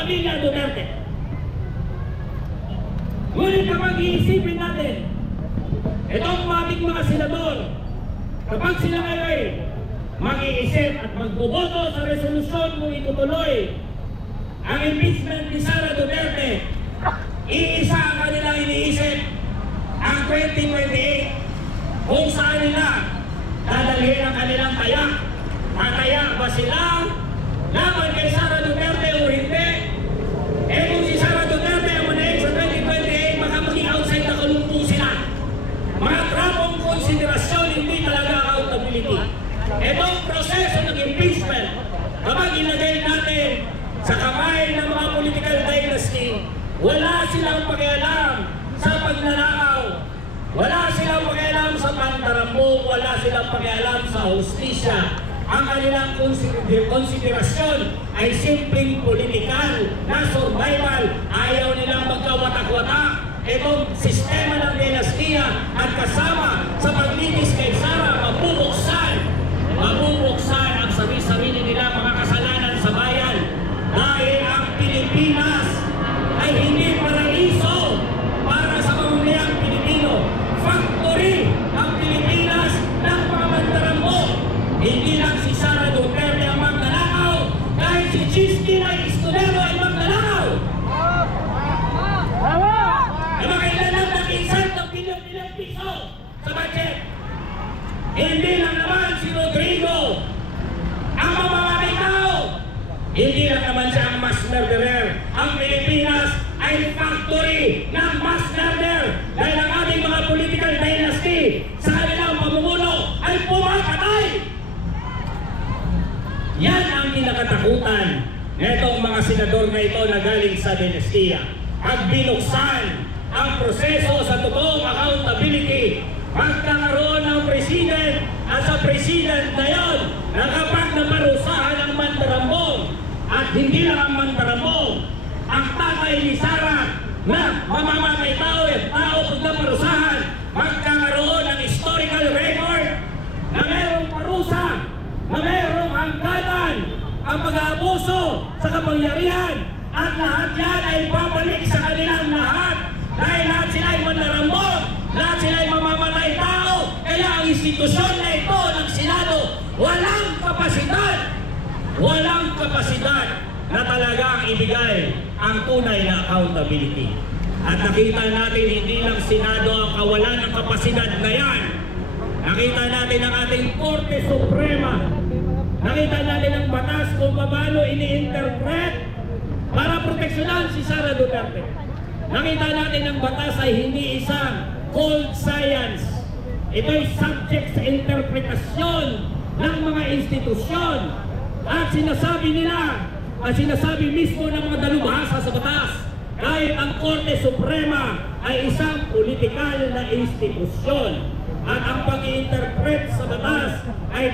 pamilya Duterte. Ngunit kapag iisipin natin, itong mating mga senador, kapag sila ngayon mag-iisip at magboboto sa resolusyon kung itutuloy ang impeachment ni Sara Duterte, iisa ang kanilang iniisip, ang 2028, kung saan nila dadalhin ang kanilang tayak. Tataya ba sila laban kay Sara Duterte o hindi? Eh kung si Sara Duterte ang manahin sa 2028, baka maging outside na kalungkong sila. Mga trapong konsiderasyon, hindi talaga accountability. Itong proseso ng impeachment, kapag ilagay natin sa kamay ng mga political dynasty, wala silang pakialam sa pagnanakaw, wala silang pakialam sa pandarambong, wala silang pakialam sa hustisya. Ang kanilang konsiderasyon ay simpleng politikal na survival. Ayaw nilang magkawatak-watak. Itong sistema ng dinastiya at kasama sa paglitis kay Sara, mabubuksan ang sarili nila mga kasalanan sa bayan. Dahil ang Pilipinas ay hindi paraiso para sa mamamayang Pilipino. Factory ang Pilipinas ng mga mandarambong. Hindi lang si Sara Duterte ang magnanakaw, kahit si Chizky na Escudero ay magnanakaw. Na makailanang mag-insert ng bilyon-bilyong piso sa budget. Hindi lang naman si Rodrigo ang mamamatay tao. Hindi lang naman siya ang mass murderer. Ang Pilipinas ay factory ng mass murder dahil ang ating mga political dynasty sa kanilang pamumuno ay pumapatay. Yan ang kinakatakutan netong mga senador na ito na galing sa dinastiya. Pag binuksan ang proseso sa totoong accountability, magkakaroon ng president at sa president na yon na kapag naparusahan ang mandarambong at hindi lang ang mandarambong, ang tatay ni Sara na mamamatay tao pag naparusahan, magkakaroon ng historical record na mayroong parusa, na mayroong hangganan ang pag-aabuso sa kapangyarihan, at lahat yan ay babalik sa kanilang lahat dahil lahat sila ay mandarambong, lahat sila ay mamamatay tao. Kaya ang institusyon na ito ng Senado walang kapasidad na talagang ibigay ang tunay na accountability. At nakita natin hindi lang Senado ang kawalan ng kapasidad na yan. Nakita natin ang ating Korte Suprema. Nakita natin ang batas kung paano ini-interpret para proteksyonan si Sara Duterte. Nakita natin ang batas ay hindi isang cold science. Ito'y subject sa interpretasyon ng mga institusyon. At sinasabi nila, at sinasabi mismo ng mga dalubhasa sa batas, kahit ang Korte Suprema ay isang politikal na institusyon. At ang pag-i-interpret sa batas ay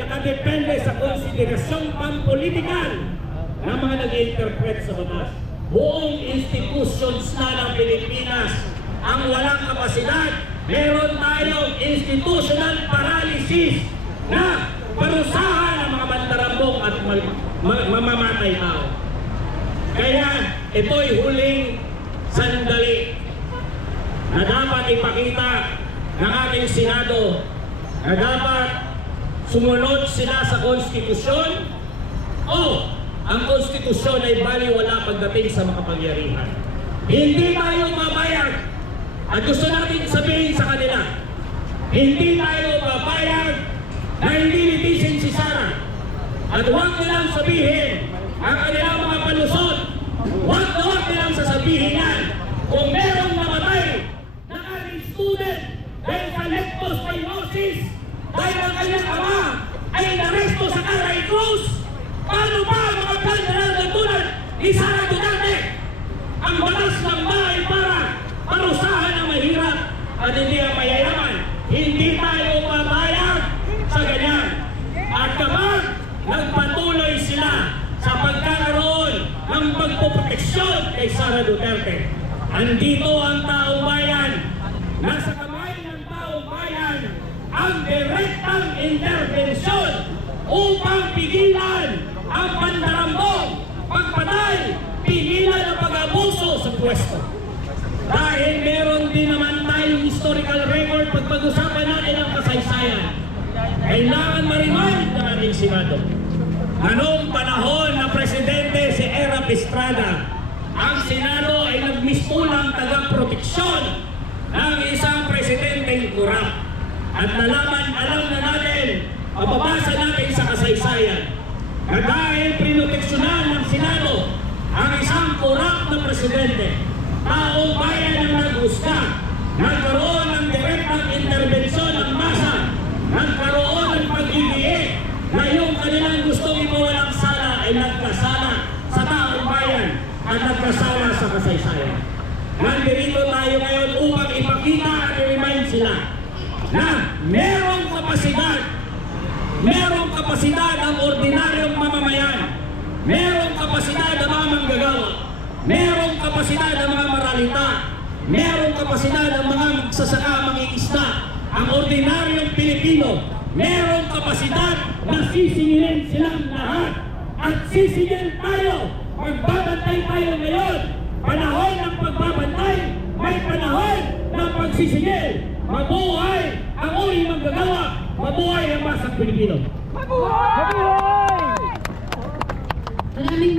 nakadepende sa konsiderasyong pampolitikal ng mga nag-i-interpret sa batas. Buong institutions na ng Pilipinas ang walang kapasidad. Meron tayong institutional paralysis na parusahan ang mga mandarambong at mamamatay tao. Kaya ito'y huling sandali na dapat ipakita ng ating Senado na dapat sumunod sila sa konstitusyon o ang konstitusyon ay baliwala pagdating sa makapangyarihan. Hindi tayo mabayag at gusto natin sabihin sa kanila, hindi tayo mabayag na hindi litisin si Sara at huwag nilang sabihin ang kanilang mga palusot. Huwag nilang sasabihin yan kung merong namatay na ating student dahil sa leptospirosis dahil ang kanyang ama ay naresto sa Caray Cruz. Paano ba mga plan na tulad ni Sara Duterte? Ang batas ng bahay para parusahan ang mahirap at hindi ang mayayaman. Hindi tayo mabayag sa ganyan. At kapag nagpatuloy sila sa pagkakaroon ng pagpoproteksyon kay Sara Duterte, andito ang taong bayan. Nasa kamay ng taong bayan ang direktang intervensyon upang pigilan ang pandarambong, pagpatay sa pwesto. Dahil meron din naman tayong historical record pag pag-usapan natin ang kasaysayan. Kailangan ma-remind ng ating Senado. Anong panahon na presidente si Erap Estrada, ang Senado ay nagmistulang tagaproteksyon ng isang presidenteng kurap. At alam na natin, mababasa natin sa kasaysayan, na dahil prinoteksyonan ng Senado ang isang kurap na presidente, taong bayan ang nag-husga, nagkaroon ng direktang interbensyon ng masa, nagkaroon ng pag-iiik na yung kanilang gustong ipawalang sala ay nagkasala sa taong bayan at nagkasala sa kasaysayan. Nandito tayo ngayon upang ipakita at i-remind sila na merong kapasidad ang ordinaryong mamamayan, merong kapasidad ang mga manggagawa, merong kapasidad ang mga maralita, merong kapasidad ang mga magsasaka, mangingisda, ang ordinaryong Pilipino, merong kapasidad na sisingilin silang lahat at sisingil tayo. Magbabantay tayo ngayon. Panahon ng pagbabantay, may panahon ng pagsisingil. Mabuhay ang uling manggagawa, mabuhay ang masang Pilipino. Mabuhay! Maraming